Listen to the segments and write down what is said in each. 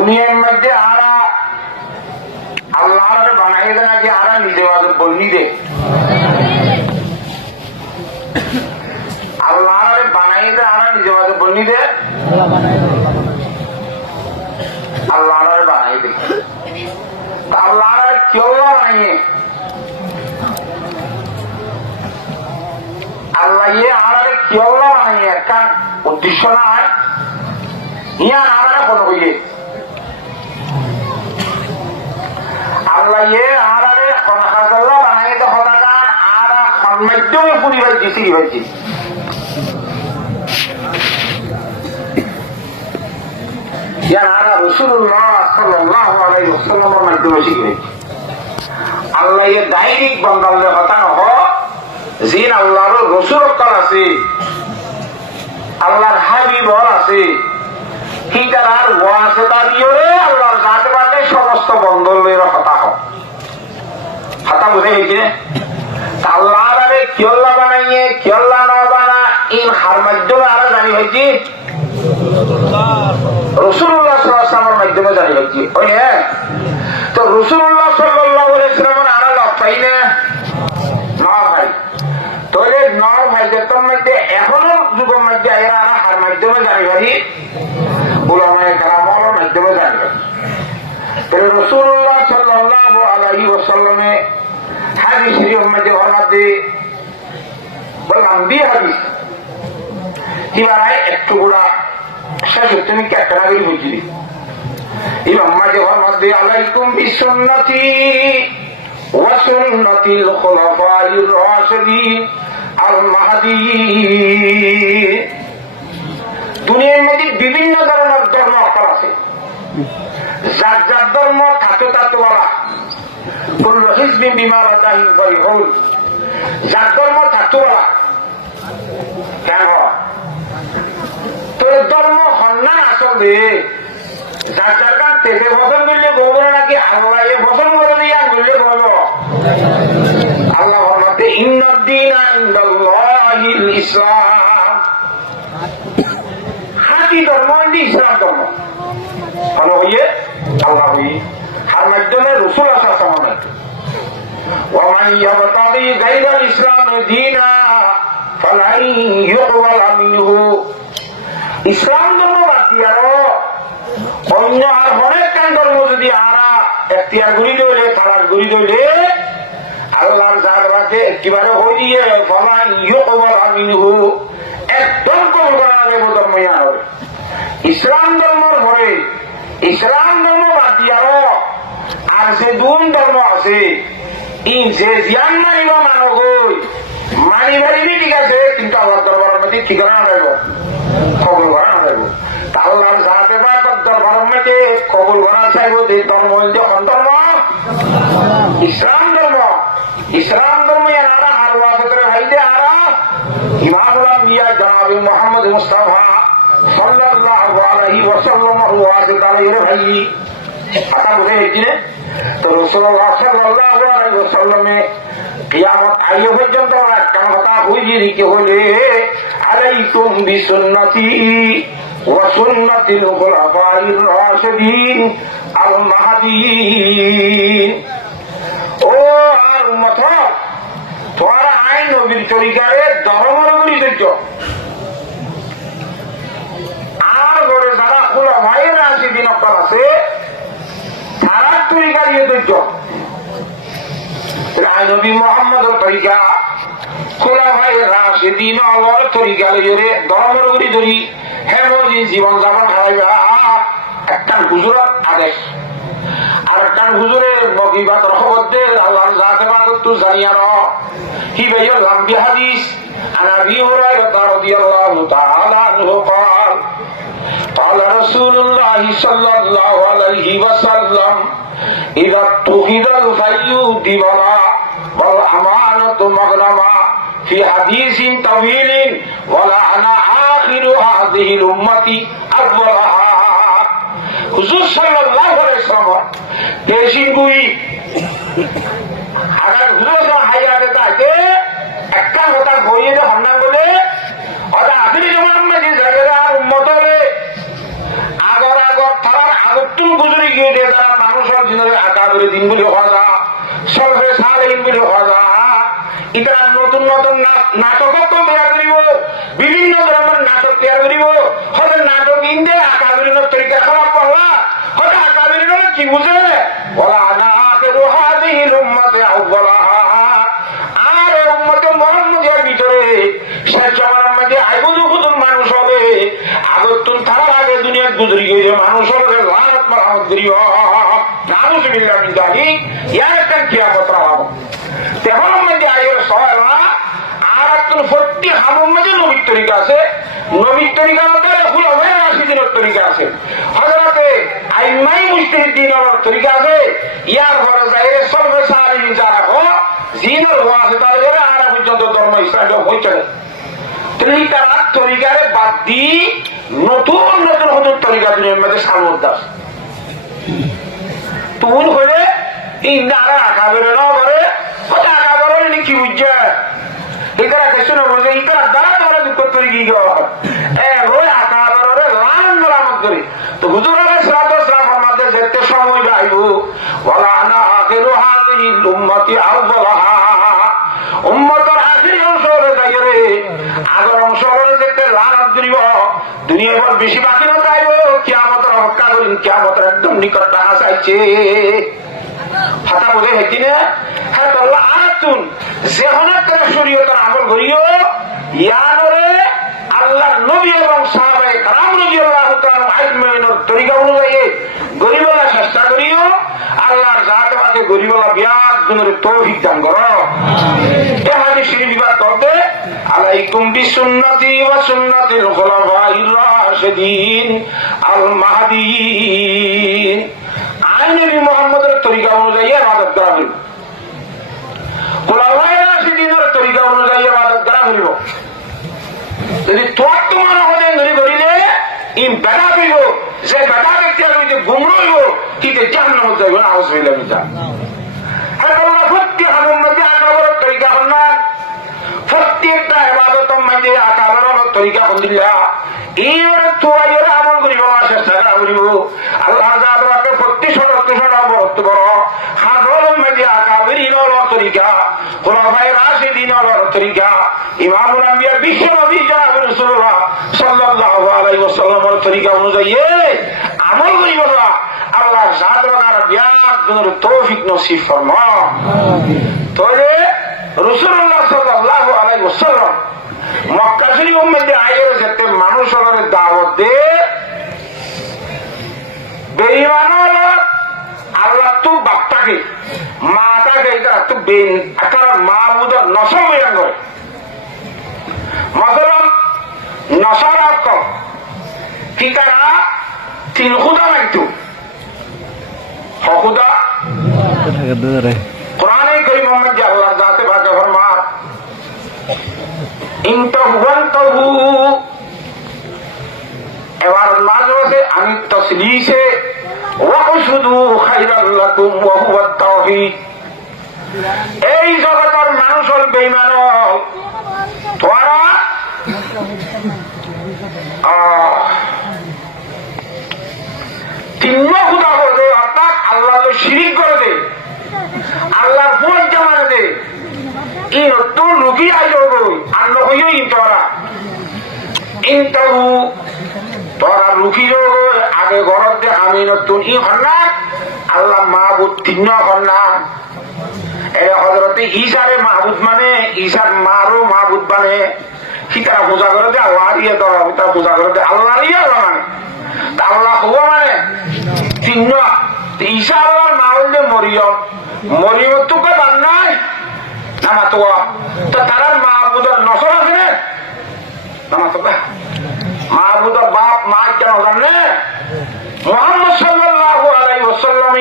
দুনিয়ার মধ্যে আরা আল্লাহরে বানাই দে নাকি আরা নিজে বন্যি দে আল্লাহরে বানাই দে আরা নিজে বন্যি দে আল্লাহরে বানাই দে আল্লাহরে কেউ বানাইয়ে আল্লাহ আরে কেউ বানাইয়ে একটা উদ্দেশ্য নাই ইয়া আরা কোনো হইয়ে আল্লাহ আরে হাজাল্লাহ বানাই দে হদাকা আরা মাধ্যমে পরিবার দিছি হয়েছি আল্লাহ ডাইরেক্ট বন্দালের কথা নহ যিন আল্লাহর রসুল আছে আল্লাহর হাবিবর আছে হিটার আর ওয়াসে দাঁড়িয়ে আল্লাহর জাতে বাতে সমস্ত বন্দলের হতা হতা বুঝে গেছে আল্লাহ আরে কিয়ল্লা বানাইয়ে কিয়ল্লা না বানা এই হার মাধ্যমে আরো জানি হয়েছি রসুল্লাহ সাল্লাল্লাহু মাধ্যমে জানি হয়েছি ওই হ্যাঁ তো রসুল্লাহ সাল্লাল্লাহু আলাইহি ওয়াসাল্লামের আরো লাভ পাই না ভাই তাহলে নয় ভাইদের মধ্যে এখনো যুগের মধ্যে এরা হার মাধ্যমে জানি পারি উলামায়ে কেরামের মাধ্যমে জানি পারি রসুল্লাহ সাল্লাল্লাহু আলাইহি ওয়াসাল্লামে হাদিস শরীফের মধ্যে হরমাতে বললাম দিয়ে হাদিস কিবারায় একটু গুড়া শেষ তুমি ক্যাটারা করে বুঝি ইমাম মাঝে হরমাতে আলাইকুম বিসুন্নতি ওয়া সুন্নাতিল খুলাফাইর রাশিদিন আল মাহদিয়িন দুনিয়ার মধ্যে বিভিন্ন ধরনের ধর্ম আছে যার যার ধর্ম থাকতে থাকতে বলা কুল্লু হিজবিন বিমা লাদাইহিম ফারিহুন যার ধর্ম থাকতে বলা কেন তোর ধর্ম হন্না আসলে যার যার কান তেলে ফসল করলে বলবো নাকি আল্লাহ এ ফসল করে দিয়ে বললে বলবো আল্লাহ বলতে ইন্নাদ্দীন ইনদাল্লাহিল ইসলাম হাতি ধর্ম ইসলাম ধর্ম ভালো হইয়ে আল্লাহ হইয়ে হার মাধ্যমে রসুল আসা সামনে ومن يبتغي غير الإسلام دينا فلن يقبل منه ইসলাম ধর্ম বাদ দিয়া অন্য আর অনেক কান ধর্ম যদি আরা এখতিয়ার গুলি দইলে তালাক গুলি দইলে আল্লাহর জায়গাতে একেবারে হয়ে দিয়ে ফলান ইউকবাল মিনহু একদম কবুল করা যাবে ধর্ম আর হবে ইসলাম ধর্মের পরে ইসলাম ধর্ম বাদ দিয়া আর যে দুন ধর্ম আছে ইন যে জ্ঞান মানিবা মানগই মানি মারিবি ঠিক আছে কিন্তু আল্লাহর দরবারের মধ্যে কি করা না যাবে কবুল করা না যাবে আল্লাহর জাতে বা দরবারের মধ্যে কবুল করা চাইব যে ধর্ম যখন ধর্ম ইসলাম ধর্ম এনারা আর ওয়াসিতের ভাইদে আরা ইমামুল আম্বিয়া জনাব মুহাম্মদ মুস্তাফা সাল্লাল্লাহু আলাইহি ওয়াসাল্লাম ওয়াসিত আলাইহি ভাই আতা বুঝে গেছে তো রাসূলুল্লাহ সাল্লাল্লাহু আলাইহি ওয়াসাল্লামে কিয়ামত আইয়ে পর্যন্ত একটা কথা হইয়ে দিতে হলে আলাইকুম বিসুন্নতি ওয়া সুন্নাতিল খুলাফাইর রাশিদিন আল মাহদিয়িন ও আর উম্মত তোরা আইন নবীর তরিকারে ধর্মরগুলি দেখছ আর ঘরে যারা খুলাফাইর রাশিদিন অকাল আছে তারা তরিকা দিয়ে দেখছ নবী মুহাম্মদের তরিকা খুলাফায়ে রাশিদিন আল্লাহর তরিকা লইরে ধর্মরগুলি ধরি হেমজি জীবন যাপন হারাইবা একটা হুজুরের আদেশ আর একটা হুজুরের নগিবাত রহমতে আল্লাহর জাতে মাদত তু জানিয়া ন হি ভাইও লম্বি হাদিস আনাবি হুরায়রা রাদিয়াল্লাহু তাআলা আনহু قال قال رسول الله صلى الله عليه وسلم إذا اتخذ الفي دبلا والأمانة مغنما في حديث طويل ولعن آخر هذه الأمة أولها হুজুর সাল্লাল্লাহু আলাইহি ওয়াসাল্লাম দেশি গুই আগার হুজুর হায়াতে তাইতে একটা কথা বইয়ে হান্না বলে ওটা আদিল জমান মধ্যে জায়গা উম্মতরে আগর আগর তার আগতুন গুজরি গিয়ে দিয়ে যারা মানুষের দিনের আকাবের দিন বলে হওয়া যা সর্বে সালেহীন বলে হওয়া যা ইতারা নতুন নতুন নাটক তৈরি করিব বিভিন্ন ধরনের নাটক তৈরি করিব হয়তো নাটক ইন্দে আকাবিরিনের তরিকা খারাপ পড়লা হয়তো আকাবিরিনের কি বুঝে বলা না আখিরু হাযিহিল উম্মতি আউয়ালাহা আর উম্মতে মুহাম্মাদিয়ার ভিতরে শেষ জামানার মধ্যে আইবুদু কুতুন মানুষ হবে আগতুন তার আগে দুনিয়ার গুজরি গিয়ে মানুষ হবে লানত মারামত করিব নাউযুবিল্লাহি মিন যালিক ইয়ার একটা কিয়ামত রাহব তেমন মধ্যে আইয়ের সহায়তা আর একজন প্রতি হামুর মধ্যে নবীর তরিকা আছে নবীর তরিকার মধ্যে খুলাফায়ে রাশিদিনের তরিকা আছে হযরতে আইম্মাই মুজতাহিদিনের তরিকা আছে ইয়ার পরে যায় সর্বে সালিহিন যারা হো জিনের হওয়া আছে তার ঘরে আর পর্যন্ত ধর্ম ইসলাম হইছে তরিকারে বাদ দি নতুন নতুন নতুন তরিকা দুনিয়ার মধ্যে সামর্থ্য আছে তুন হলে ইন্দারে আকাবের না বলে কি বুঝছে এটারা কিছু না বলছে ইতারা দ্বারা তোমরা দুঃখ তৈরি কি আকারে লান মেরামত করি তো হুজুর মধ্যে যেতে সময় যাইব বলা না আখিরু হাযিহিল উম্মতি আউয়ালাহা উম্মতের আখির অংশ হলে যাই রে আগের অংশ হলে যেতে লানত দিব দুনিয়ার পর বেশি বাকি না যাইব কিয়ামতের অপেক্ষা করি কিয়ামতের একদম নিকট টাকা চাইছে ফাটা বুঝে হেঁটি না হ্যাঁ আল্লাহ আতুন যেখানে করে শরীয়তের আমল করিও ইয়ারে আল্লাহ নবী এবং সাহাবায়ে کرام রাদিয়াল্লাহু তাআলা আজমাইনের তরিকা অনুযায়ী গরিবলা চেষ্টা করিও আল্লাহর জাতে বাতে গরিবলা বিয়াত গুণের তৌফিক দান করো এই হাদিস শরীফ করতে আলাইকুম বিসুন্নতি ওয়া সুন্নাতিল খুলাফাইর রাশিদিন আল মাহদিয়িন নবী মুহাম্মদের তরিকা অনুযায়ী ইবাদত করা হইল খুলাফায়ে রাশিদিনের তরিকা অনুযায়ী ইবাদত করা হইল যদি তোমার হলে ধরে ধরিলে ইম বেটা হইব যে বেটা ব্যক্তি যদি গুমরা হইব কিন্তু জাহান্নামে যাইব না আউযুবিল্লাহি মিন যালিক আর আল্লাহ প্রত্যেক হামের মধ্যে আকাবের তরিকা হন্না প্রত্যেকটা ইবাদতের মধ্যে আকাবের তরিকা হন্দিল্লাহ এইবার তোয়াইয়ের আমল করিব চেষ্টা করিব আল্লাহ যাদেরকে প্রতি সদস্য বরত্ব বড় হাজরের মধ্যে আকাবেরিনের তরিকা খুলাফায়ে রাশিদিনের তরিকা ইমামুল আম্বিয়া বিশ্ব নবী জনাব রাসূলুল্লাহ সাল্লাল্লাহু আলাইহি ওয়াসাল্লামের তরিকা অনুযায়ী আমল করিব আল্লাহ যাদেরকে বিয়াত গুণের তৌফিক নসিব ফরমা তবে রাসূলুল্লাহ সাল্লাল্লাহু আলাইহি ওয়াসাল্লাম মক্কা শরীফের মধ্যে আইয়ের যেতে মানুষের দাওয়াত দে বেঈমান আল্লাহ তো বাপটাকে মাটাকে এটা তো বেন একটা মাহবুদ নসব হয়ে গেল মাসালান নসারাত কি তারা তিন খুদা নাইতো খুদা কোরআনে কারীম মধ্যে আল্লাহ জাতে পাকে ফরমান ইনতাহু এবার মাঝে আমি তসলিসে ওয়াশুদু খাইরাল লাকুম ওয়া হুয়া তাওহীদ এই জগতের মানুষ হল বেঈমান তোরা তিন খুদা করে দে অর্থাৎ আল্লাহ শিরিক করে দে আল্লাহর পূজা জানা দে এই তোর লুকি আইল আন্ন হইও তোরা ইনতাহু তোরা লুকি আগে ঘরত দে আমি নতুন ই হন না আল্লাহ মাহবুদ তিন হন না এরা হযরতে ঈসারে মাহবুদ মানে ঈসার মারও মাহবুদ মানে কি তারা পূজা করে দে আল্লাহ ইয়ে তোরা তারা পূজা করে দে আল্লাহ ইয়ে মানে আল্লাহ হওয়া মানে তিন ঈসা আল্লাহর মা হইলে মরিয়ম মরিয়ম তোকে বান নাই নামা তো তারার মাহবুদের নসর আছে না নামা তো মাহবুদের বাপ মা কেন জানে মুহাম্মদ সাল্লাল্লাহু আলাইহি ওয়াসাল্লাম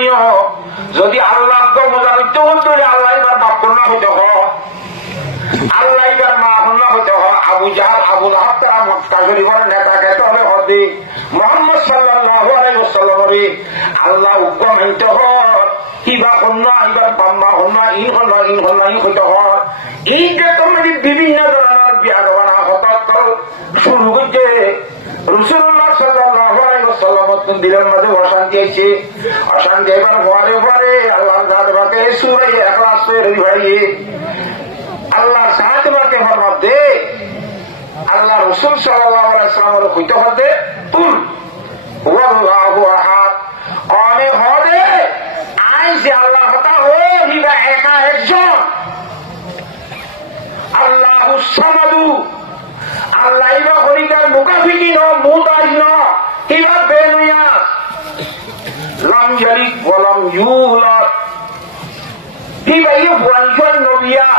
যদি আল্লাহ মজা করতে বলতো আল্লাহ এবার বাপ কন্যা হইতে হয় আল্লাহ এবার মা কন্যা হইতে হয় আবু জাহাল আবু লাহাব তারা মক্কা শরীফের নেতা খেতে হবে হদি মুহাম্মদ সাল্লাল্লাহু আলাইহি ওয়াসাল্লামের আল্লাহ হুকুম হইতে হয় কিবা কন্যা এবার বাম্মা কন্যা ইন কন্যা হইতে হয় এই যে তোমার বিভিন্ন ধরনের বিয়া দেওয়া হঠাৎ শুরু করছে রাসূলুল্লাহ সাল্লাল্লাহু আলাইহি সালামত দিলের মাঝে অশান্তি আইছে, অশান্তি এবার পরে পরে আল্লাহ বাকে সুরাই এখলাস ভাইয়ে আল্লাহ সাহায্য বাকে ফরমাত দে। আল্লাহ রসুল সাল্লাল্লাহু আলাইহি ওয়াসাল্লামের কইতে হতে তুল হুয়াল্লাহু আহাদ অনেক হবে আই যে আল্লাহ কথা হয়ে হিবা একা একজন আল্লাহু সামাদু আল্লাহ ইবা হরিকার মুকাফিকি ন মুতাজ ন ইবা বেনুয়া লাম ইয়ালিদ ওয়া লাম ইউলাদ ইবা ইবরাহিম নবিয়া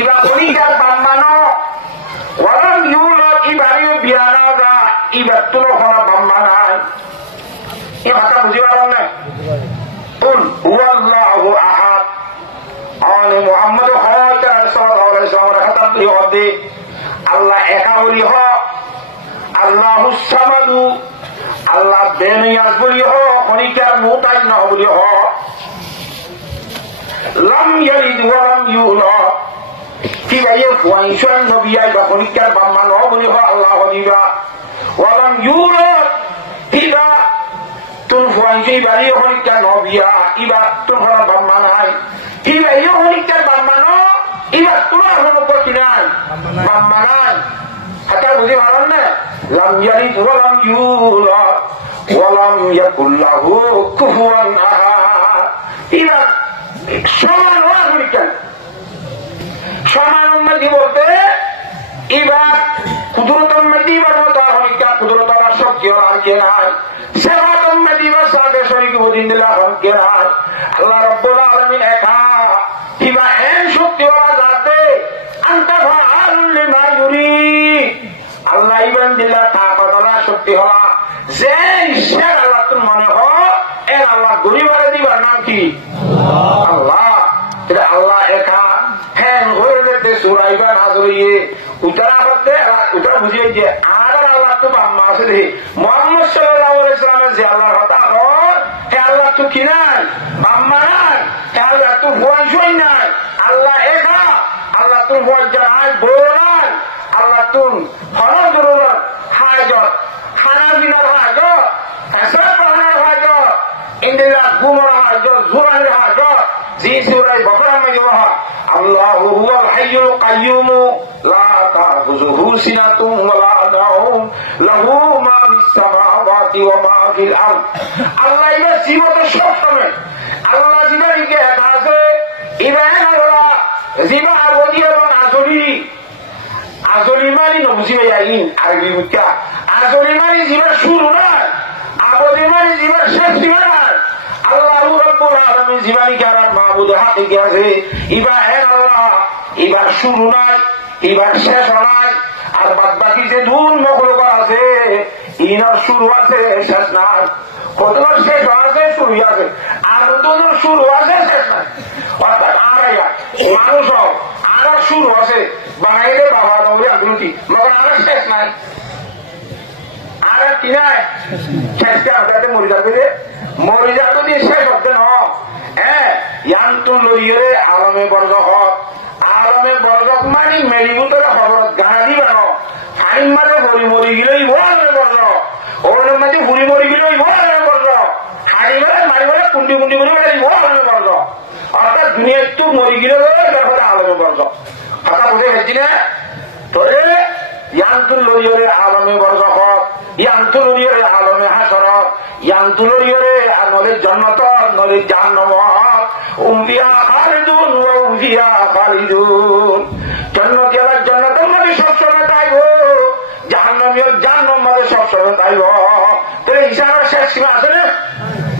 ইবা হরিকার বাম্মানো ওয়া লাম ইউলাদ ইবারিও বিয়ানারা ইবা তুলো হরা বাম্মানাই এ কথা বুঝি পারো না কুল হুয়াল্লাহু আহাদ আনে মুহাম্মদ সাল্লাল্লাহু আলাইহি ওয়াসাল্লাম কথা বলি আল্লাহ একা বলি হ আল্লাহু সামাদু আল্লাহ বেনিয়াজ বলি হ খনিকার মুতাজ না বলি হ লাম ইয়ালিদ ওয়া লাম ইউলাদ কি ভাই ফুয়াইশান নবিয়া বা খনিকার বাম্মা ন বলি হ আল্লাহ দিবা ওয়া লাম ইউলাদ দিবা তুন ফুয়াইশাই বাড়ি খনিকার নবিয়া ইবা তুন হলা বাম্মা নাই কি ভাই খনিকার বাম্মা ন ইবা তুন হলা করতে নাই বাম্মা নাই হাতা বুঝি পারেন না লাম ইয়ালিদ ওয়া লাম ইউলাদ ওয়া লাম ইয়াকুল লাহু কুফুয়ান আহাদ ইবা সমান হওয়া খনিকার সমান উম্মতি বলতে এবার কুদরত উম্মতি এবার মতো খনিকার কুদরত আর শক্তি আর কে নাই সেবাত উম্মতি এবার সাথে শরীক বুঝিন দিলা কে নাই আল্লাহ রাব্বুল আলামিন একা কিবা এন শক্তি ওরা যাতে আনতা ফাআলুল লিমা ইউরিদ আল্লাহ ইবান দিলা তাকতলা শক্তি হলা যে ঈশ্বর আল্লাহ তুমি মনে হয় এর আল্লাহ গরিবারে দিবার নাম কি আল্লাহ এটা আল্লাহ একা হ্যাঁ হয়ে যেতে সুরাইবা না জড়িয়ে উতারা করতে উতারা বুঝিয়ে যে আর আল্লাহ তো বাম্মা আছে রে মুহাম্মদ সাল্লাল্লাহু আলাইহি ওয়াসাল্লামের যে আল্লাহর কথা হয় হে আল্লাহ তো কি নাই বাম্মা নাই হে আল্লাহ তো ভয় সই নাই আল্লাহ একা আল্লাহ তো ভয় জানাই বড় নাই আল্লাহ তুম হরম জরুরত হাজত খানা পিনার হাজত হেসাব পাহানার হাজত ইন্দিরা গুমরা হাজত জুরানের হাজত জি সুরাই বকরা মাইওয়া আল্লাহু হুয়াল হাইয়ুল কাইয়্যুম লা তাখুযুহু সিনাতুন ওয়া লা নাওম লাহু মা ফিস সামাওয়াতি ওয়া মা ফিল আরদ আল্লাহ ইবা জীবত সব সময় আল্লাহ জীবনকে আছে ইবান আল্লাহ জীবন আবদি এবং আজরি আজরি মানে নবুঝিবে আইন আরবি মুক্তা আজরি মানে জীবন শুরু না আবদি মানে জীবন শেষ জীবন আল্লাহ রাব্বুল আলামিন জীবনী কারার মাহবুদ হাতে গেছে ইবা হেন আল্লাহ ইবার শুরু নাই ইবার শেষ নাই আর বাদ বাকি যে দুন মখলুক আছে ইনার শুরু আছে শেষ নাই কতবার শেষ আছে শুরু আছে আর দুনের শুরু আছে শেষ নাই অর্থাৎ আড়াইয়া মানুষ আর শুরু আছে বানাইলে বাবা নবীর বিরতি মগর আর শেষ নাই আর কি নাই শেষটা হাতে মরে যাবে রে মরে যাতে দিয়ে শেষ হচ্ছে ন হ্যাঁ ইয়ান্তু লইয়ে আলমে বর্গ হক আলমে বর্গ মানে মেরিগুতরে খবর গানা দিবা ন ফাইন মাঝে হরি মরি গেলেই আলমে বর্গ ওর মাঝে হুড়ি মরি গেলেই আলমে বর্গ হাড়ি মেরে মারি মেরে কুন্ডি কুন্ডি করে মেরে আলমে বর্গ অর্থাৎ দুনিয়া একটু মরি গেলে ব্যাপারে আলমে বর্গ কথা বুঝে গেছি না তোরে ইয়ান্তুল লইয়ে আলমে বর্গ হক ইয়ান্তুল লইয়ে আলমে হাসরত ইয়ান্তুল লইয়ে নলে জন্নত নলে জাহান্নাম উম্বিয়া খালিদুন ওয়া উম্বিয়া খালিদুন জান্নাত ইয়ালা জান্নাতের মধ্যে সব সময় তাইবো জাহান্নাম ইয়ালা জাহান্নামের মধ্যে সব সময় তাইবো তাহলে ইসার শেষ সীমা আছে না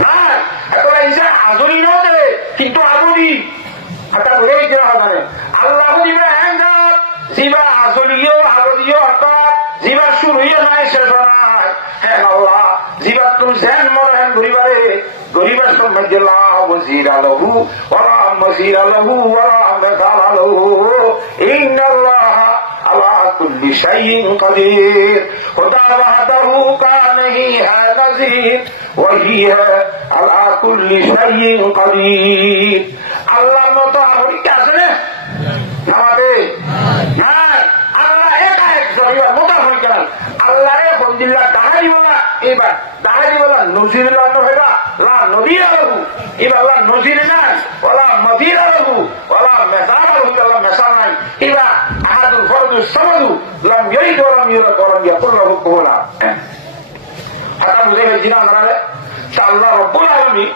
হ্যাঁ এখন ইসা আজরি নয় কিন্তু আবুদি হাতা বলে দিতে হবে আল্লাহ দিবে হ্যাঙ্গার জিবা আজরিও আবদিও অর্থাৎ জিবা শুরুইও নাই শেষ নাই হ্যাঁ আল্লাহ জিবা তুমি জেন মনে হেন গরিবারে গরিবের সম্বন্ধে লা ওয়াজির আলাহু ওয়ালা মজির আলাহু ওয়ালা মাকাল আলাহু ইন্নাল্লাহ আলা কুল্লি শাইইন কাদির খুদা ওয়াহদাহু কা নাহি হ্যায় নাজির ওয়া হিয়া আলা কুল্লি শাইইন কাদির আল্লাহর মতো আর কি আছে না আমাদের হ্যাঁ আল্লাহ একা একজন এবার মোটা হয়ে গেল আল্লাহ বন্দিল্লা দাঁড়াই বলা এবার দাঁড়াই খালি বলা নজির লান্ন ভেদা লা নদীর আলহু এবার লা নজির নাই ওলা মদির আলহু ওলা মেসার আলহু আল্লাহ মেসা নাই এবার আহাদুল ফরদুল সামাদু লাম ইয়াইদ ওয়া লাম ইউলাদ ওয়া লাম ইয়াকুল লাহু কুফুওয়ান আহাদ কথা বুঝে গেছি না আপনারা আল্লাহ রব্বুল আলামিন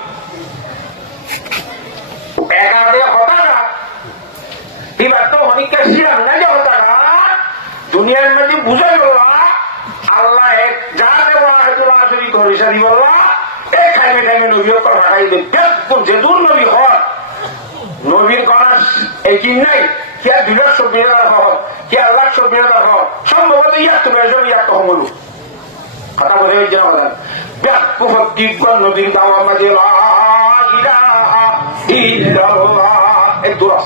একাধিক হতাটা এবার তো অনেকটা ছিলাম না যে হতাটা দুনিয়ার মধ্যে বুঝে গেল আল্লাহ এক যা দেওয়া আসবি করিসারি বললা এই খাইমে খাইমে নবী অকল হাঁটাই দেব যেদুর নবী হন নবীর করার এই চিন নাই কি আর 2,00,000 হন কি আর 1,00,000 হন সম্ভবত ইয়াত বেজন ইয়াত হমলু কথা বলে ওই জন্য কথা ব্যাপক দিগ্গজ নদীর দাওয়া মাঝে লা ইলাহা ইল্লাল্লাহ এক দোয়া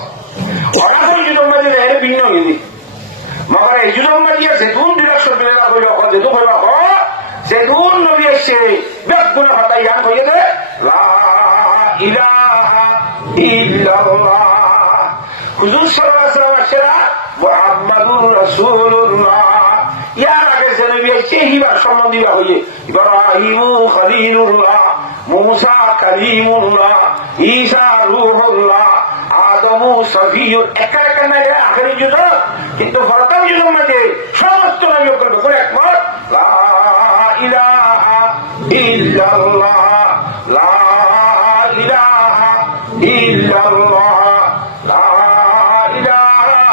ওরা করে যদি মাঝে এর ভিন্ন হইলি মগর এই যদি মাঝে যেদুন 2,00,000 হইল যেদুন হইল যেদুন নবী এসে ব্যাপগুনা হতাই গান হইয়ে দে লা ইলাহা ইল্লাল্লাহ হুজুর সাল্লাল্লাহু আলাইহি ওয়াসাল্লাম আসেরা মুহাম্মাদুর রাসূলুল্লাহ ইয়ার আগে যে নবী এসে হিবার সম্বন্ধী হইয়ে ইব্রাহিম খলিলুল্লাহ মুসা কালিমুল্লাহ ঈসা রূহুল্লাহ আদমু সফিয়ুল একা একা না আখেরি যুগ কিন্তু প্রথম যুগের মধ্যে সমস্ত নবী করে একমত লা ইলাহা ইল্লাল্লাহ লা ইলাহা ইল্লাল্লাহ লা ইলাহা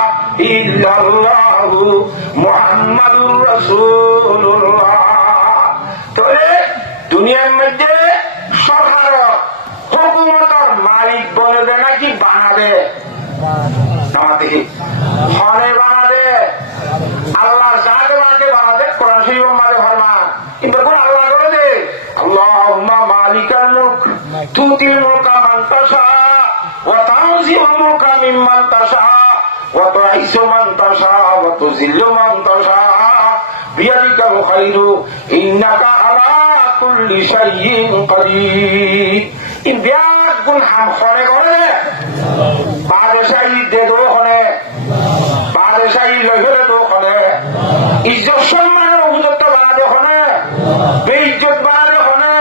ইল্লাল্লাহ মুহাম্মাদুর রাসূলুল্লাহ তবে দুনিয়ার মধ্যে সরকার হুকুমতের মালিক বলবে নাকি বানাবে আমাদের ফলে বানাবে আল্লাহ যাকে বানাতে বানাবে কোরআন শরীফ মাঝে ফরমান কিন্তু আল্লাহ করে দে আল্লাহুম্মা মালিকাল মুলক তুতিল মুলকা মান তাশা ওয়া তানজিউল মুলকা মিম্মান তাশা ওয়া তুইজ্জু মান তাশা ওয়া তুযিল্লু মান তাশা বিয়াদিকাল খায়রু ইন্নাকা আলা কুল্লি শাইইন কাদির ইন বিয়াদ গুণ হাম করে করে বাদশাহী দে দো করে বাদশাহী লইলে দো করে ইজ্জত সম্মানের উপযুক্ত বানাতে ওখানে বেইজ্জত বানাতে ওখানে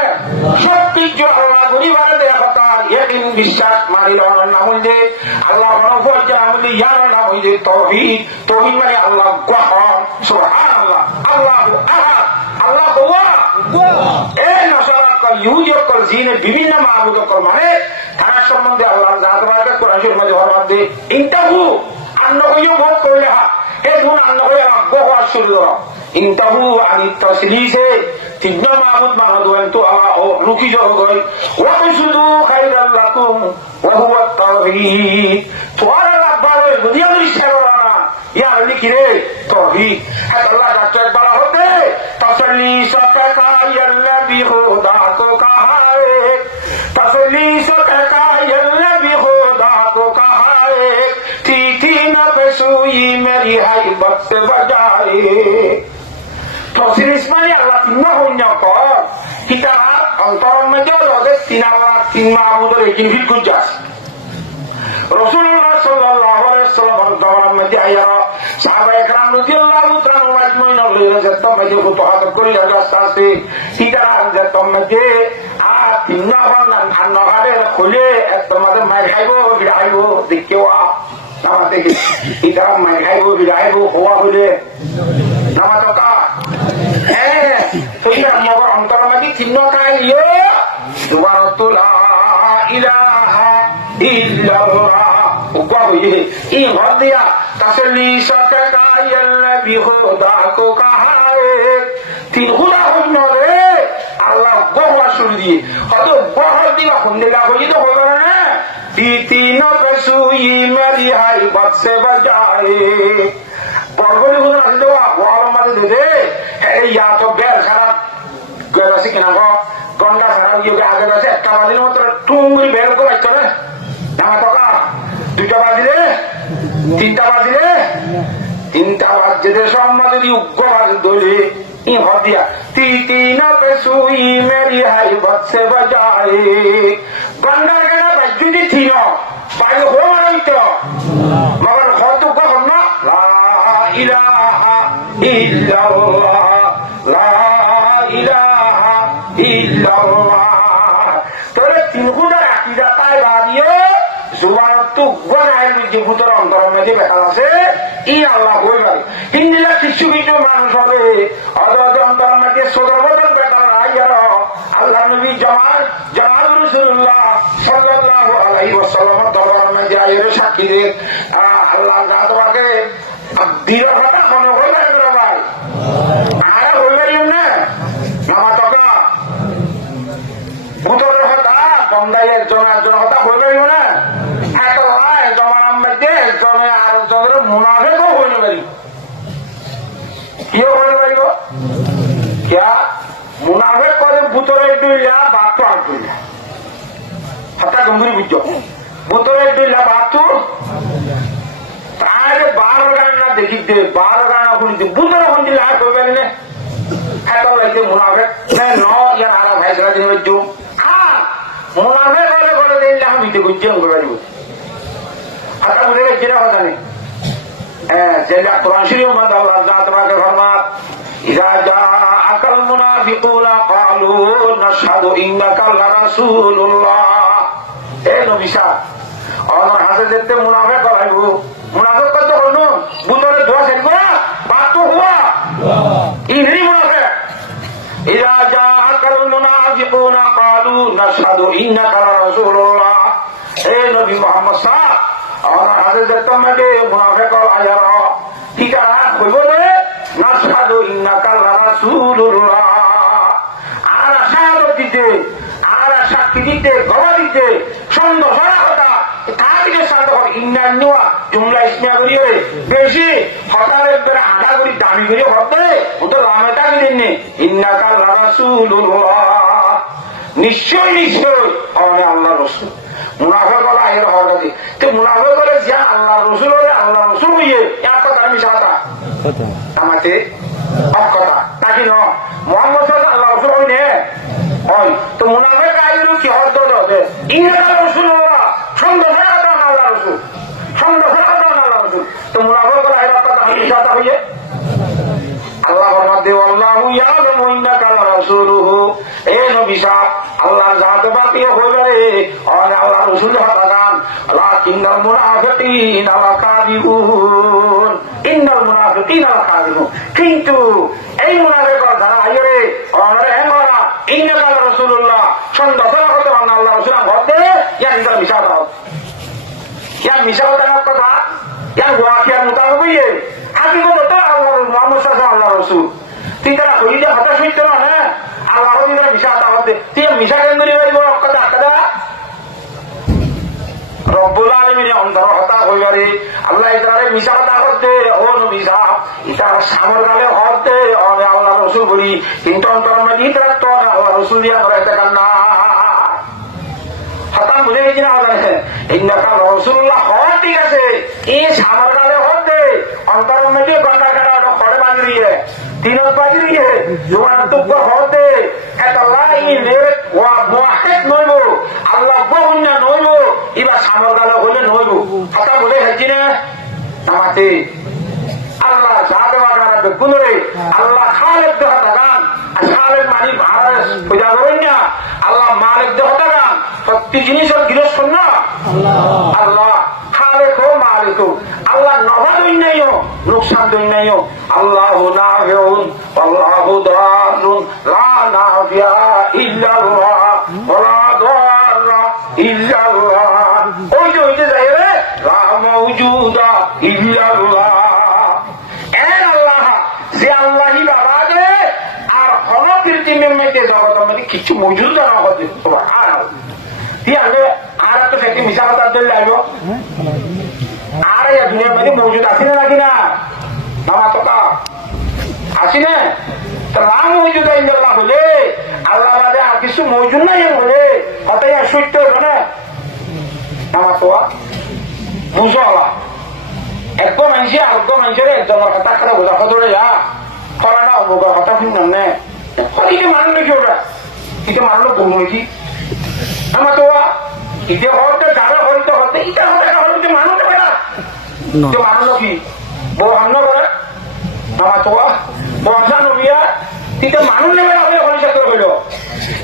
সব ইজ্জত আল্লাহ গুরি বানাতে কথা ইয়াকিন বিশ্বাস মানি লওয়ার নাম হইলে আল্লাহ অনুভব নাম হইলে ইয়ার নাম হইলে তাওহীদ তাওহীদ মানে আল্লাহ গহর সুবহানাল্লাহ আল্লাহু আহাদ আল্লাহ হুয়া এই নাসারা কল ইহুদিয়ত কল জিনের বিভিন্ন মাবুদ কল মানে তার সম্বন্ধে আল্লাহ জাত বারকে কোরআন শরীফ মধ্যে ফরমান দে ইনতাহু আন্ন কইও ভোগ কইলে হা এই গুণ আন্ন কইয়া গহর শুরু ইনতাহু আনি তাসলিসে তিন মাবুদ মাবুদ তো আল্লাহ রুকি যাও গই ওয়া কুসুদু খাইরাল লাকুম ওয়া হুয়া তাওহীদ তোরা রাব্বারে দুনিয়া ইশারা না ইয়া লিখিরে তাওহীদ হ্যাঁ আল্লাহ ডাক্তার একবার হতে তসল্লি সকা ইয়াল্লাযী খুদা কো কাহা হে তসল্লি সকা ইয়াল্লাযী খুদা কো কাহা হে থি না পেশুই মেরি হাইবত সে বজায়ে তসল্লি মানে আল্লাহ তিন হইনা কর কিতাব অন্তর মধ্যে রোদে তিন মাহবুদের একদিন ফিকুজ যাস রাসূলুল্লাহ সাল্লাল্লাহু আলাইহি ওয়াসাল্লাম দওয়ার মধ্যে আয়া সাহাবায়ে کرام রাদিয়াল্লাহু তাআলা মাজমুইন হইলে যত মধ্যে ফুতহাত করি রাস্তাতে সিদার যত মধ্যে তিন নাফান আন্নারে খুলে তোমাদের মাই খাইবো বিড়াইবো দেখেওয়া নামাতে ইটা মাই খাইবো বিড়াইবো হওয়া হইলে নামাতে কা হ্যাঁ তো ইয়া আমার অন্তর মধ্যে চিহ্ন খাইও সুবহানাল্লাহ ইলাহা ইল্লাল্লাহ উকবা হইয়ে ই ঘর দিয়া তাসলি সকা ইয়াল্লাযী খুদা কো কাহা হে তিন খুদা হইন রে আল্লাহ গহরা শুরু দিয়ে হয়তো গহর দিবা খুন্দেলা হইয়ে তো হইব না তিন পেশুই মেরি হাইবত সে বজায়ে বরগলি হুজুর আসলো ওয়ালা মাঝে দে এই ইয়া তো বেল খারাপ গেলাসি কিনা গো গন্ডা খারাপ ইয়ে আগে আছে একটা বাজির মতো টুঙ্গি বেল করে আইতো রে দাঁড়া টাকা দুইটা বাজিলে তিনটা বাজিলে তিনটা বাজতে সম্মা যদি উগ্র বাজ দলে ই হদিয়া তিন পেশুই মেরি হাইবত সে বজায়ে গন্ডার গেলা বাজি থিন বাইরে হো মারাইতো মগর হত কখন না লা ইলাহা ইল্লাল্লাহ লা ইলাহা তিন খুঁজার আকিদা তাই বাদিও জুবানত গনায়ের মধ্যে ভূতর অন্তরের মধ্যে বেকার আছে ই আল্লাহ হয়ে পারে হিন্দিরা কিছু কিছু মানুষ হবে অদর অন্তরের মধ্যে সদর বদল বেকার আইয়ার আল্লাহ নবী জামাল রাসূলুল্লাহ সাল্লাল্লাহু আলাইহি ওয়াসাল্লামের দরবারের মধ্যে আইয়ার সাক্ষী দিয়ে আল্লাহ জাতবাকে দৃঢ় কথা মনে হয়ে পারে ভাই আর হয়ে পারি না মামা তকা ভূতরের কথা বন্দাই একজনের কথা হয়ে পারিব না এত হয় জমানার মধ্যে একজনের আর একজনের মুনাফেকও হইতে পারি কেউ হইতে পারিব क्या মুনাফেক করে ভূতরের দুইলা বাঘ আর দুইলা হত্যা গম্ভীর বুঝছো ভূতরের দুইলা বাঘ তাহলে 12 গানা দেখিতে 12 গানা শুনতে ভূতরে শুনতে লাভ করবেন না এত লাগছে মুনাফেক ন ইয়ার আর ভাই সারা দিন বুঝছো মুনাফেক করে দিলে আমি তো বুঝছি অঙ্ক পারিব হত্যা বুঝে গেছি না কথা নেই যেটা কোরআন শরীফের মধ্যে আল্লাহ তোমাকে ফরমাত إذا جاءك المنافقون قالوا نشهد إنك لرسول الله এ নবী সাহেব আমার হাতে দেখতে মুনাফিক করাইব মুনাফিক কত হলো বুতরে দোয়া শেখব বাত তো হুয়া ইহরি মুনাফিক إذا جاءك المنافقون قالوا نشهد إنك لرسول الله এ নবী মুহাম্মদ সাহেব আমার হাতে দেখতে মানে মুনাফিক আয়ার ঠিকানা কইব রে নাশহাদু ইন্নাকা লারাসূলুল্লাহ আর শাহাদাত দিতে আর সাক্ষী দিতে গওয়া দিতে সুন্দর সারা কথা তাকে সাথে করে ইন্নান নিয়া জুমলা ইসমিয়া করিয়ে বেশি হঠাৎ করে আধা করি দামি করিয়ে হবে ও তো রামেটা দিলেন ইন্নাকা লারাসূলুল্লাহ নিশ্চয় আমি আল্লাহ রাসূল মুনাফিক বলা এর হওয়ার কাছে তো মুনাফিক বলে যা আল্লাহ রাসূল হলে আল্লাহ রাসূল হইয়ে এক কথা আমি সাথা আমাতে কথা নাকি ন মোহাম্মদ আল্লাহ রাসূল হই নে হয় তো মুনাফিক আইরু কি হদ হবে ইন্নাকা রাসূলুল্লাহ সুন্দর কথা আল্লাহ রাসূল সুন্দর কথা আল্লাহ রাসূল তো মুনাফিক বলা এর কথা আমি সাথা হইয়ে আল্লাহ ফরমাতে আল্লাহু ইয়ালামু ইন্নাকা লারাসূলুহু এ নবী সাহেব আল্লাহ জাত বাতিও হইবে আর আল্লাহ রাসূল হতাগান লাকিন্নাল মুনাফিকিনা লাকাযিবুন ইন্নাল মুনাফিকিনা লাকাযিবুন কিন্তু এই মুনাফিকরা যারা আইরে অনরে হেমরা ইন্নাকা রাসূলুল্লাহ সুন্দর কথা আল্লাহ রাসূল বলতে ইয়া ইন্দা মিশা দাও ইয়া মিশা দাও কথা ইয়া ওয়াকিয়া মুতাবিয়ে আমি বলতো আল্লাহ মুহাম্মদ সাল্লাল্লাহু আলাইহি রাসূল তিনটা কইতে হঠাৎ হইতো না আল্লাহ দিরা মিশা দাওতে তিন মিশা কেন করি বলবো কথা কথা রব্বুল আলামিন অন্তর হতা কইবারে আল্লাহ ইতারে মিশা কথা করতে ও নবী সাহেব ইতার সামর গালে হতে আমি আল্লাহ রাসূল বলি কিন্তু অন্তর মধ্যে ইতার তো আল্লাহ রাসূল দিয়া করে এটা না হতা বুঝে গেছি না আল্লাহ ইন্নাকা রাসূলুল্লাহ হয় ঠিক আছে এই সামর গালে হতে অন্তর মধ্যে গন্ডা কাটা খড়ে বাঁধি দিয়ে তিনত বাঁধি দিয়ে জোয়ান তুব্য হতে এত লাই নে ওয়া মুআহিদ নইব আল্লাহ বহুন্না নইব ইবা সামর গালে হলে নইব কথা বলে গেছি না আমাতে আল্লাহ জাতে ওয়াগানা বেকুনরে আল্লাহ খালেক দেহ দাগান আর খালেক মানি ভারত পূজা করেন না আল্লাহ মালিক দেহ দাগান প্রতি জিনিসের গৃহস্থ না আল্লাহ খালেক ও মালিক আল্লাহ নভা দই নাইও নুকসান দই নাইও আল্লাহু নাফিউন আল্লাহু দারুন লা নাফিয়া ইল্লাল্লাহ ওয়া দাররা ইল্লাল্লাহ ওই যে যায় রে লা মাওজুদা ইল্লাল্লাহ এ আল্লাহ যে আল্লাহই বাবা দে আর কোন কৃত্রিমের মধ্যে জগতের মধ্যে কিছু মজুদ না হতে সুবহানাল্লাহ দিয়ালে আর তো ফেকি মিশা কথা দিল যাইবো আর এই দুনিয়ার মধ্যে মজুদ আছে না নাকি না মামা তোকা আসি না তো রাম মজুদ ইল্লাল্লাহ বলে আল্লাহ বাদে আর কিছু মজুদ নাই বলে কথাই সত্য হবে না মামা তোয়া বুঝো এক মানুষে আরেক মানুষের একজনের কথা খারাপ বোঝা ধরে যা খরাটা অবগর কথা শুনলাম না কিন্তু মানুষ নাকি ওটা কিন্তু মানুষ ভুল নাকি আমার তোয়া ইতে হতে যারা হইতে হতে ইটা হতে হতে মানুষ বেড়া তো মানুষ কি বউ হান্ন করে আমার তোয়া বর্ষা নবিয়া তিতে মানুষ নেবে হবে হইতে হইল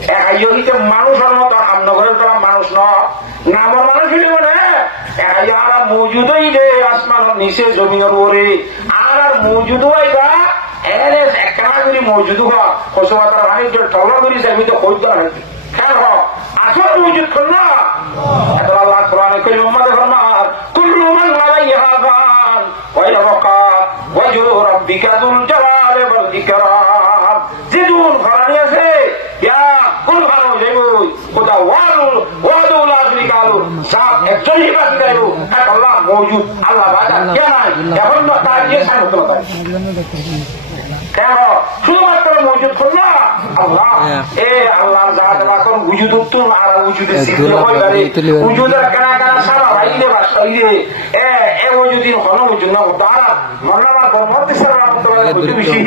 এক আইয়ো মানুষ হল মতো হান্ন করে তোরা আর মজুদ হইবে আসমানের নিচে জমিনের উপরে আর মজুদ হইবা এনে একখানা করে মজুদ হওয়া ফসমাতার বাণিজ্য টলা করিস আমি তো খোঁজ দেওয়া নাকি কেন আসল মজুদ কর না এত আল্লাহ কোরআনে করি মোহাম্মদ ফরমান কুল্লু মান আলাইহা ফান ওয়া ইয়াবকা ওয়াজহু রাব্বিকা যুল জালালি ওয়াল ইকরাম জিদুন ফরানি আছে ইয়া কুল ভালো যাইবো খোদা ওয়াদুল আযরিকালু সব একজনই বাদ দেবো এক আল্লাহ মওজুদ আল্লাহ বাদা কেন এখন তো তার দিয়ে সামনে তো কেন শুধুমাত্র মজুদ করল আল্লাহ আল্লাহর জাহাজ রাখুন উজুদ উত্তম আর উজুদের সিদ্ধ হয়ে পারে উজুদের কানা কানা সারা ভাইলে বাসাইলে এ উজুদিন হন উজুদ না তারা মন্নামা কর্মতে সারা মতলা বুঝতে বেশি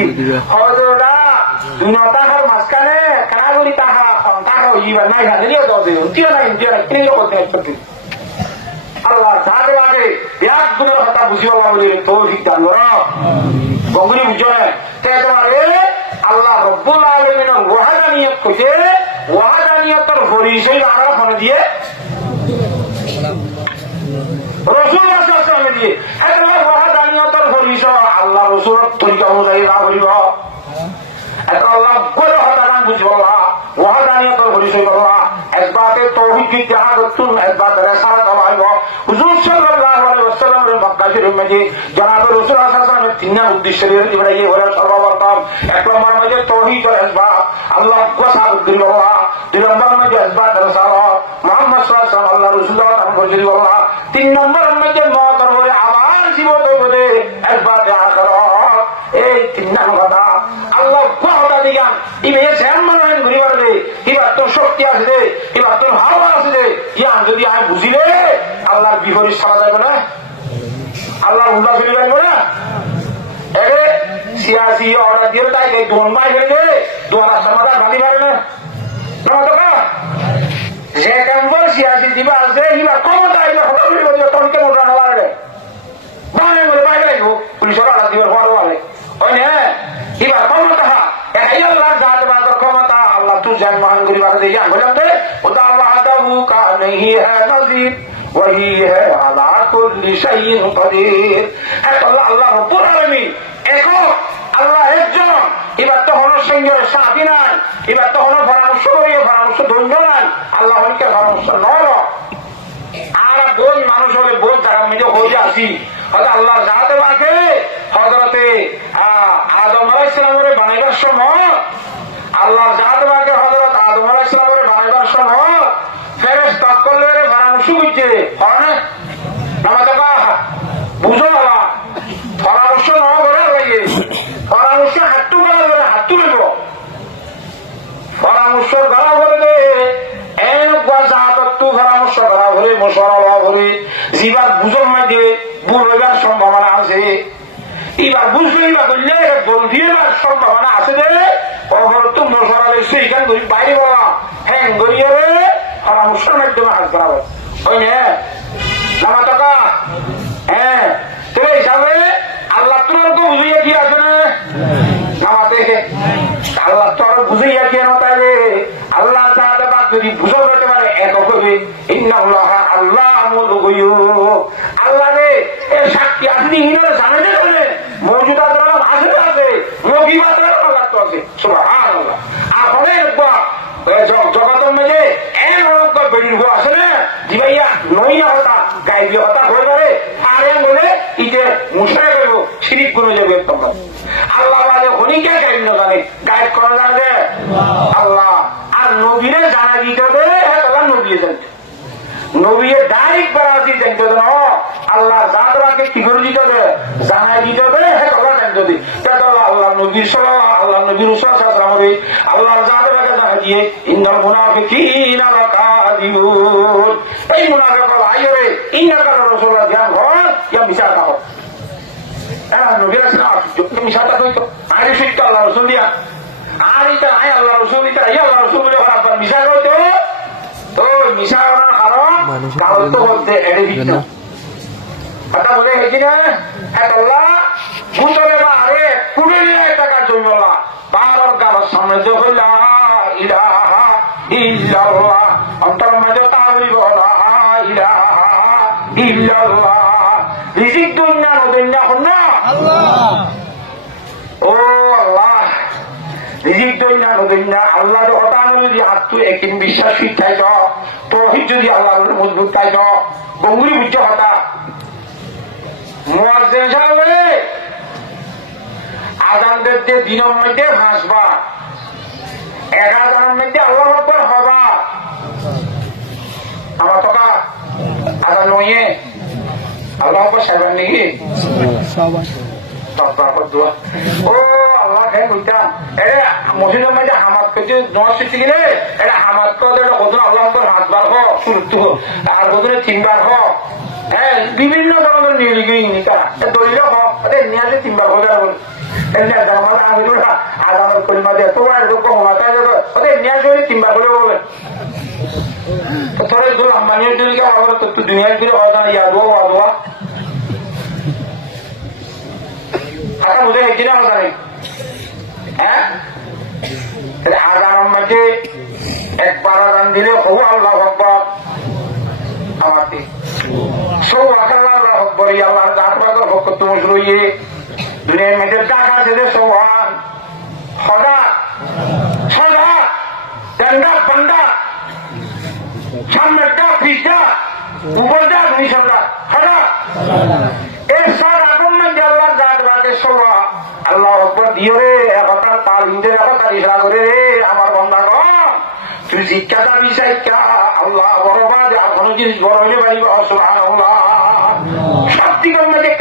হযরতরা দুনিয়া তাহার মাঝখানে কানাগুলি তাহা তাহা ইবা নাই হাদিও দাও দেও তিও নাই কি করতে করতে আল্লাহ জাহাজ লাগে এক গুণের কথা বুঝিও বলে তৌফিক দান করো গঙ্গুলি বুঝে আল্লাহ রব্বুল আলামিনের ওয়াহদানিয়ত কইতে ওয়াহদানিয়তের পরিচয় আরো ফোন দিয়ে রাসূলুল্লাহ সাল্লাল্লাহু আলাইহি ওয়াসাল্লাম দিয়ে এটা ওয়াহদানিয়তের পরিচয় আল্লাহ রাসূলের তরিকা অনুযায়ী না বলিব এটা আল্লাহ বড় হতাকান বুঝবো ওয়াহদানিয়তের পরিচয় বলা একবারে তাওহীদ কি জানা করতুন একবারে রিসালাত হইব হুজুর সাল্লাল্লাহু আলাইহি ওয়াসাল্লামের মক্কা শরীফ মধ্যে জনাব রাসূল সাল্লাল্লাহু আলাইহি ওয়াসাল্লামের তিন উদ্দেশ্যে ইব্রাহিম হলো সর্বপ্রথম এক নম্বর মধ্যে তাওহীদ আর ইসবাত আল্লাহ ওয়াসাবুদ্দিন বলা দুই নম্বর মধ্যে ইসবাত রিসালাত মুহাম্মদ সাল্লাল্লাহু আলাইহি ওয়াসাল্লাম আল্লাহ রাসূলুল্লাহ তাআলা বলা তিন নম্বর মধ্যে মওতার বলে আমার জীবন বলে ইসবাত আখিরাত এই তিন নম্বর কথা আল্লাহ ওয়াহদা দিগান ইবে জান মানেন ঘুরি পারবে এবার তোর শক্তি আছে এবার তোর ভালো আছে ইয়ান যদি আমি বুঝিলে আল্লাহর বিপরীত চলা যাবে না আল্লাহ উল্টা চলে যাবে না এরে সিয়াসি অর্ডার দিয়ে তাই দোন মাই ফেলে দোয়ার সমাধান গালি পারে না যে কাম্বর সিয়াসি দিবা আছে এবার ক্ষমতা এবার হঠাৎ করে বলছে তোরকে মোটা না পারে বানে বলে বাইরে লাগবো পুলিশের অর্ডার দিবে ভালো বলে ওই না এবার ক্ষমতা আল্লাহ জাত বাদর ক্ষমতা আল্লাহ তু জান মহান করি বাদ দিয়ে বলতে ওটা ওয়াহদাহু কা नहीं है नजीर वही है अला कुल्ली शैइन कदीर আল্লাহ আল্লাহ রব্বুল আলামিন একক আল্লাহ একজন এবার তো হলো সঙ্গে সাথী নাই এবার তো হলো পরামর্শ হয়ে পরামর্শ ধন্য নাই আল্লাহ হইকে পরামর্শ নয় আর বোন মানুষ হলে বোন যারা মিলে হয়ে আসি হয়তো আল্লাহ জাহাতে বাকে হযরতে আদম আলাইহিস সালামের বানাইবার সময় আল্লাহ জাহাতে বাকে হযরত আদম আলাইহিস সালামের বানাইবার সময় ফেরেশতা করলে পরামর্শ করছে হয় না নামাজকা বুঝো বাবা পরামর্শ না করে লাগে পরামর্শ হাতটু করা করে হাতটু নেব পরামর্শ করা করে দে একবার জাহাতত্তু পরামর্শ করা করে মশলা করে জীবার বুঝন মাঝে ভুল হইবার সম্ভাবনা আছে এবার বুঝলে এবার বললে গলতি হইবার সম্ভাবনা আছে যে অবর তো মশলা রয়েছে এখান করি বাইরে বলা হ্যাং করিয়ে পরামর্শের মাধ্যমে হাত করাবো ওই নে নামা টাকা হ্যাঁ তো হিসাবে আল্লাহ তোমার তো বুঝিয়ে কি আছে না নামাতে আল্লাহ তো আরো বুঝিয়া কি না তাইলে আল্লাহ তাআলা যদি বুঝো হতে পারে এত করে ইন্নাল্লাহ আল্লাহ আল্লাহ রে এ সাক্ষী আপনি জানে না মৌজুদা দ্বারা আছে আছে মগিবা দ্বারা আছে সুবহানাল্লাহ আপনি একবার জগতের মধ্যে এমন বেরিয়ে আছে না দিবাইয়া নইয়া হতা গাইবি হতা হয়ে যাবে আর বলে ইকে মুশাই করবো শিরিক করে যাবে তোমরা আল্লাহ বাদে হনিকে গাইব না জানে গাইব করা যাবে আল্লাহ আর নবীরে জানা দিতে হবে আল্লাহ নবীরে জানতে নবীরে ডাইরেক্ট বাড়াচ্ছি জানতে হবে না আল্লাহ জাতরাকে কি করে দিতে হবে জানা দিতে হবে আল্লাহ জানতে হবে আল্লাহ নবীর আল্লাহ নবীর হবে আল্লাহ জাতরাকে জানা দিয়ে ইন্নাল মুনাফিকিনা লাকাযিবুন এই মুনাফিক ভাইরে ইন্নাকা রাসূলুল্লাহ জ্ঞান হয় ইয়া বিচার কাও নবীরা মিশাটা হইতো আরে শিখতো আল্লাহ রসুল দিয়া আর এটা আয় আল্লাহ রসুল এটা আল্লাহ রসুল বলে আপনার মিশা করতে তো মিশা করার কারণ কারণ তো বলতে এড়ে দিত কথা বলে হয়েছি না আল্লাহ ভূতরে বা আরে পুরে নিয়ে টাকা চলবে না বারো গাবার সামনে যে হইলা ইলাহা ইল্লাল্লাহ অন্তর মাঝে তা হইব ইলাহা ইল্লাল্লাহ। রিজিক দুনিয়া নদুনিয়া হন্না আল্লাহ। ও আল্লাহ, রিজিক দুনিয়া নদুনিয়া আল্লাহ কথা যদি হাতু একদিন বিশ্বাস শিখাইছ তৌহিদ যদি আল্লাহ মজবুত খাইছ গঙ্গুলি বুঝতে কথা মুয়াজ্জিন সাহেব আজান দেখতে দিনের মধ্যে হাসবা, 11 মধ্যে আল্লাহ আকবার হবা। আমার টাকা আজান নয় আল্লাহ আকবার সাহেব নাকি ও আল্লাহ খাই বুঝতাম এ মসজিদের মধ্যে হামাদ করছে নয় শিখতে গেলে এটা হামাদ করে কত আল্লাহ আকবার হাতবার হ শুরু আর কত 3 বার হ। হ্যাঁ, বিভিন্ন ধরনের নিয়মিকা দলিল হোক নিয়ে 3 বার হয়ে যাবে আজানের কলিমা দিয়ে তোমার মাথা যাবে ওদের নিয়ে আসবে 3 বার হলে বলে তোর আম্বানির জন্য তো দুনিয়ার দিকে হয় না ইয়াদুয়া ওয়াদুয়া আচ্ছা বুঝে গেছি না আলাদা নেই। হ্যাঁ, আজানের মাঝে একবার আজান দিলে হবু আল্লাহ আকবার আমাকে সব আল্লাহ আকবর আল্লাহ আপনার ভক্ত তুমি রইয়ে দুনিয়ার মধ্যে টাকা ছেলে সোহান সদা সদা ডান্ডা বান্ডা সামনেটা পিঠা উপরটা নিচেটা সদা এর সার আগুন মধ্যে আল্লাহ গাছ রাখে সোহা আল্লাহ আকবর দিও রে একটা তাল হিন্দের একটা ইশরা করে রে আমার বন্ধাগণ তুই শিক্ষাটা বিষয়টা আল্লাহ বড় বাদ আর কোনো জিনিস বড় হইলে পারিব সুবহানাল্লাহ। সব দিকের মধ্যে